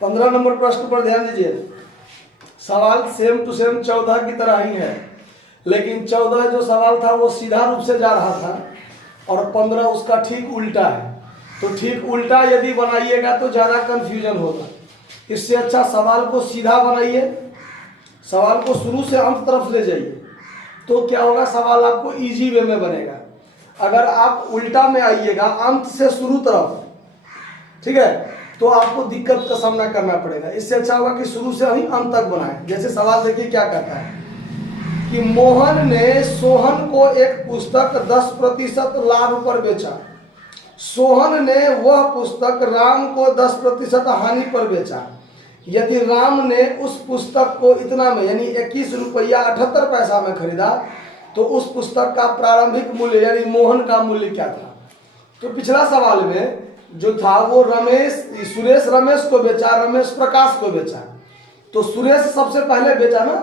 15 number प्रश्न पर ध्यान दीजिए। सवाल सेम टू सेम 14 की तरह ही है, लेकिन 14 जो सवाल था वो सीधा रूप से जा रहा था और 15 उसका ठीक उल्टा है। तो ठीक उल्टा यदि बनाइएगा तो ज़्यादा कंफ्यूजन होगा। इससे अच्छा सवाल को सीधा बनाइए, सवाल को शुरू से अंत तरफ ले जाइए, तो क्या होगा, सवाल आपको इजी वे में बनेगा। अगर आप उल्टा में आइएगा अंत से शुरू तरफ, ठीक है, तो आपको दिक्कत का सामना करना पड़ेगा। इससे अच्छा होगा कि शुरू से ही अंत तक बनाएं। जैसे सवाल देखिए क्या कहता है कि मोहन ने सोहन को एक पुस्तक 10% लाभ पर बेचा। सोहन ने वह पुस्तक राम को 10% हानि पर बेचा। यदि राम ने उस पुस्तक को इतना में यानी 21 रुपया 78 पैसा में खरीदा तो उस पुस्तक का प्रारंभिक मूल्य यानी मोहन का मूल्य क्या था। तो पिछला सवाल में जो था वो सुरेश रमेश को बेचा, रमेश प्रकाश को बेचा। तो सुरेश सबसे पहले बेचा ना,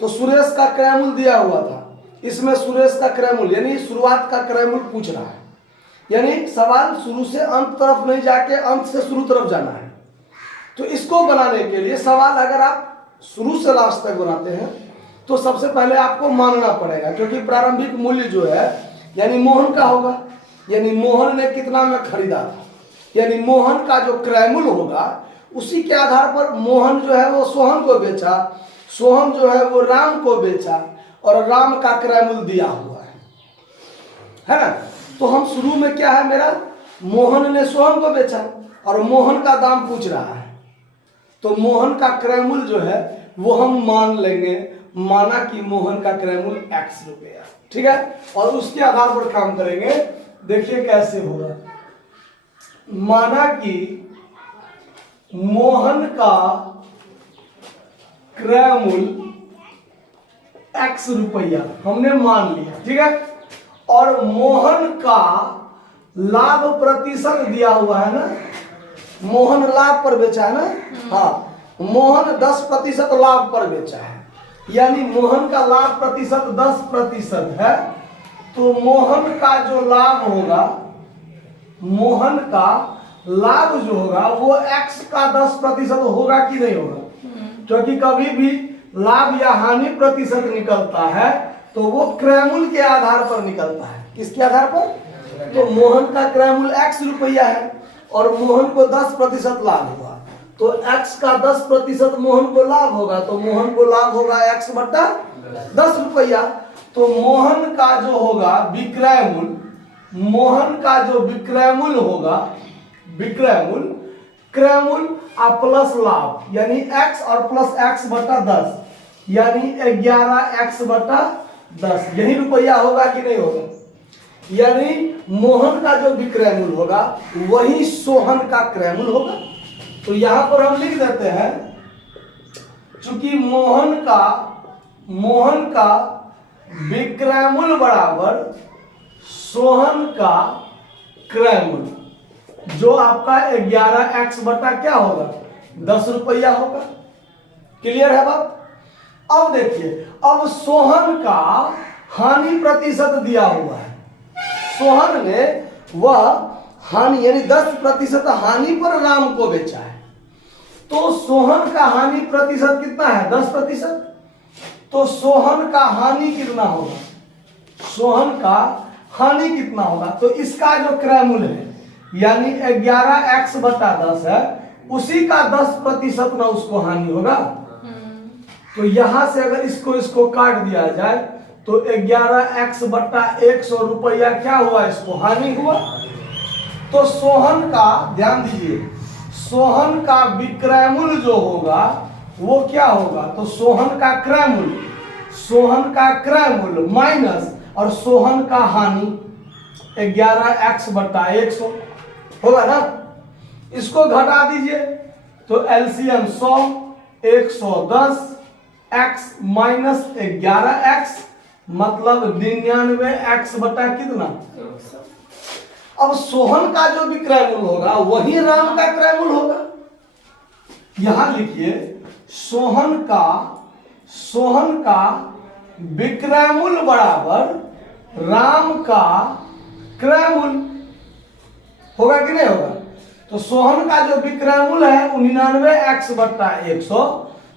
तो सुरेश का क्रय मूल्य दिया हुआ था। इसमें सुरेश का क्रय मूल्य यानी शुरुआत का क्रय मूल्य पूछ रहा है। यानी सवाल शुरू से अंत तरफ नहीं जाके अंत से शुरू तरफ जाना है। तो इसको बनाने के लिए सवाल अगर आप शुरू से लास्ट तक बनाते हैं तो सबसे पहले आपको मानना पड़ेगा, क्योंकि प्रारंभिक मूल्य जो है यानी मोहन का होगा, यानी मोहन ने कितना में खरीदा था, यानी मोहन का जो क्रय मूल्य होगा उसी के आधार पर मोहन जो है वो सोहन को बेचा, सोहन जो है वो राम को बेचा और राम का क्रय मूल्य दिया हुआ है ना। तो हम शुरू में क्या है मेरा, मोहन ने सोहन को बेचा और मोहन का दाम पूछ रहा है, तो मोहन का क्रय मूल्य जो है वो हम मान लेंगे, माना कि मोहन का क्रय मूल्य x रुपया, ठीक है, और उसके आधार पर काम करेंगे। देखिए कैसे होगा, माना कि मोहन का क्रय मूल्य x रुपया हमने मान लिया, ठीक है, और मोहन का लाभ प्रतिशत दिया हुआ है ना, मोहन लाभ पर बेचा है ना, हाँ, मोहन 10% लाभ पर बेचा है, यानी मोहन का लाभ प्रतिशत 10% है। तो मोहन का जो लाभ होगा, मोहन का लाभ जो होगा वो x का 10% होगा कि नहीं होगा, क्योंकि कभी भी लाभ या हानि प्रतिशत निकलता है तो वो क्रय मूल्य के आधार पर निकलता है। किसके आधार पर, तो मोहन का क्रय मूल्य x रुपया है और मोहन को 10% लाभ हुआ, तो x का 10% मोहन को लाभ होगा, तो मोहन को लाभ होगा x बटा 10 रुपया। तो मोहन का जो होगा विक्रय मूल्य, मोहन का जो विक्रय मूल्य होगा, विक्रय मूल्य, क्रय मूल्य और प्लस लाभ यानी x और प्लस x बटा 10 यानी 11x बटा 10, यही रुपया होगा कि नहीं होगा। यानी मोहन का जो विक्रय मूल्य होगा वही सोहन का क्रय मूल्य होगा। तो यहां पर हम लिख देते हैं, चूंकि मोहन का विक्रय मूल्य बराबर सोहन का क्रय मूल्य, जो आपका 11x बटा क्या होगा 10 रुपया होगा। क्लियर है बात। अब देखिए, अब सोहन का हानि प्रतिशत दिया हुआ है, सोहन ने वह हानि यानी 10% हानि पर राम को बेचा है। तो सोहन का हानि प्रतिशत कितना है 10%, तो सोहन का हानि कितना होगा, सोहन का हानि कितना होगा, तो इसका जो क्रय मूल्य है यानी 11x बटा 10 है, उसी का 10% ना उसको हानि होगा। तो यहां से अगर इसको काट दिया जाए तो 11x बटा 100 रुपया क्या हुआ, इसको हानि हुआ। तो सोहन का, ध्यान दीजिए, सोहन का विक्रय मूल्य जो होगा वो क्या होगा, तो सोहन का क्रय मूल्य, सोहन का क्रय मूल्य माइनस और सोहन का हानि 11x बटा 100 होगा ना। इसको घटा दीजिए तो एलसीएम 100, 110, x माइनस 11x मतलब 99x बटा कितना। अब सोहन का जो विक्रय मूल्य होगा वही राम का क्रय मूल्य होगा। यहां लिखिए, सोहन का विक्रय मूल्य बराबर राम का क्रय मूल्य होगा कि नहीं होगा। तो सोहन का जो विक्रय मूल्य है वो 99x बट्टा 100,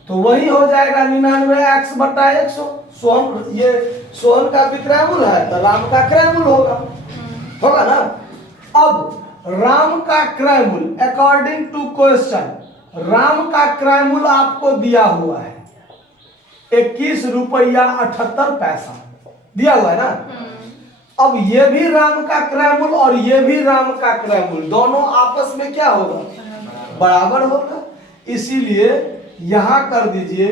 तो वही हो जाएगा 99x बट्टा 100। सोहन का विक्रय मूल्य है तो राम का क्रय मूल्य होगा ना। अब राम का क्रय मूल्य अकॉर्डिंग टू क्वेश्चन, राम का क्रय मूल्य आपको दिया हुआ है 21 रुपया 78 पैसा दिया हुआ है ना। अब ये भी राम का क्रय मूल्य और ये भी राम का क्रय मूल्य, दोनों आपस में क्या होगा, बराबर होगा। इसीलिए यहां कर दीजिए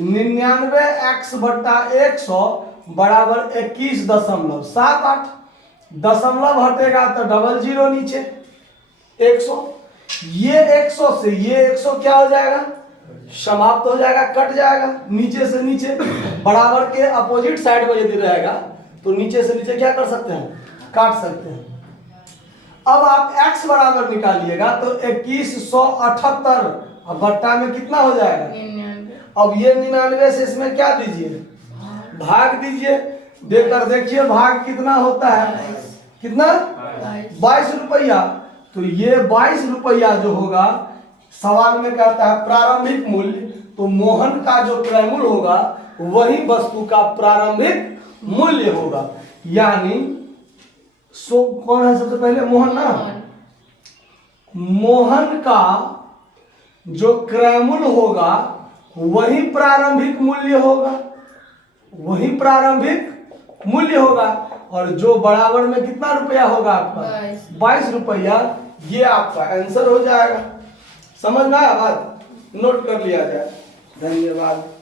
99x बट्टा 100 बराबर 21.78। दशमलव हटेगा तो डबल जीरो नीचे 100, ये 100 से ये 100 क्या हो जाएगा, समाप्त हो जाएगा, कट जाएगा नीचे से नीचे। बराबर के अपोजिट साइड में यदि रहेगा तो नीचे से नीचे क्या कर सकते हैं, काट सकते हैं। अब आप x बराबर निकालिएगा तो 2178 अब बट्टा में कितना हो जाएगा 99। अब ये 99 से इसमें क्या दीजिए, भाग दीजिए, देकर देखिए भाग कितना होता है, कितना 22 रुपया। तो ये 22 रुपया जो होगा, सवाल में कहता है प्रारंभिक मूल्य, तो मोहन का जो क्रय मूल्य होगा वही वस्तु का प्रारंभिक मूल्य होगा। यानी कौन है सबसे पहले, मोहन ना, मोहन का जो क्रय मूल्य होगा वही प्रारंभिक मूल्य होगा, वही प्रारंभिक मूल्य होगा। और जो बराबर में कितना रुपया होगा आपका 22 रुपया, ये आपका आंसर हो जाएगा। समझ में आया बात, नोट कर लिया जाए। धन्यवाद।